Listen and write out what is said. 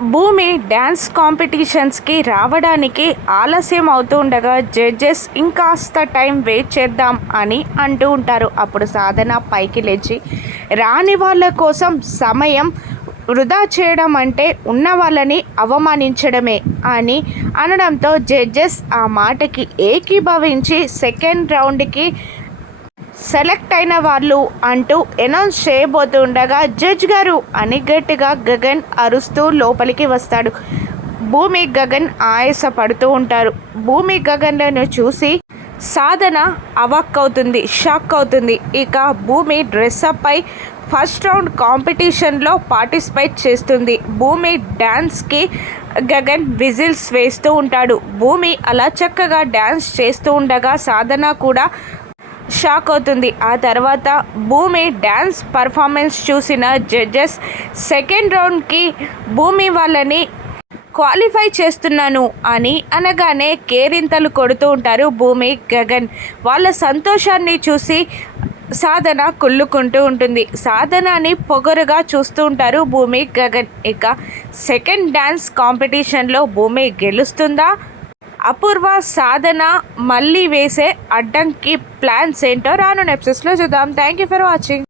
భూమి డ్యాన్స్ కాంపిటీషన్స్కి రావడానికి ఆలస్యం అవుతూ ఉండగా జడ్జెస్ ఇంకాస్త టైం వెయిట్ చేద్దాం అని అంటూ ఉంటారు. అప్పుడు సాధన పైకి లేచి రాని వాళ్ళ కోసం సమయం వృధా చేయడం అంటే ఉన్న వాళ్ళని అవమానించడమే అని అనడంతో జడ్జెస్ ఆ మాటకి ఏకీభవించి సెకండ్ రౌండ్కి సెలెక్ట్ అయిన వాళ్ళు అంటూ అనౌన్స్ చేయబోతుండగా జడ్జ్ గారు అని గట్టిగా గగన్ అరుస్తూ లోపలికి వస్తాడు. భూమి గగన్ ఆయాసపడుతూ ఉంటారు. భూమి గగన్లను చూసి సాధన అవాక్కవుతుంది, షాక్ అవుతుంది. ఇక భూమి డ్రెస్అప్ పై ఫస్ట్ రౌండ్ కాంపిటీషన్లో పార్టిసిపేట్ చేస్తుంది. భూమి డ్యాన్స్కి గగన్ విజిల్స్ వేస్తూ ఉంటాడు. భూమి అలా చక్కగా డ్యాన్స్ చేస్తూ ఉండగా సాధన కూడా షాక్ అవుతుంది. ఆ తర్వాత భూమి డ్యాన్స్ పర్ఫార్మెన్స్ చూసిన జడ్జెస్ సెకండ్ రౌండ్కి భూమి వాళ్ళని క్వాలిఫై చేస్తున్నాను అని అనగానే కేరింతలు కొడుతూ ఉంటారు భూమి గగన్. వాళ్ళ సంతోషాన్ని చూసి సాధన కుళ్ళుకుంటూ ఉంటుంది. సాధనని పొగరుగా చూస్తూ ఉంటారు భూమి గగన్. ఇక సెకండ్ డ్యాన్స్ కాంపిటీషన్లో భూమి గెలుస్తుందా? అపూర్వ సాధన మళ్ళీ వేసే అడ్డంకి ప్లాన్స్ ఏంటో రానున్న ఎపిసోడ్స్లో చూద్దాం. Thank you for watching.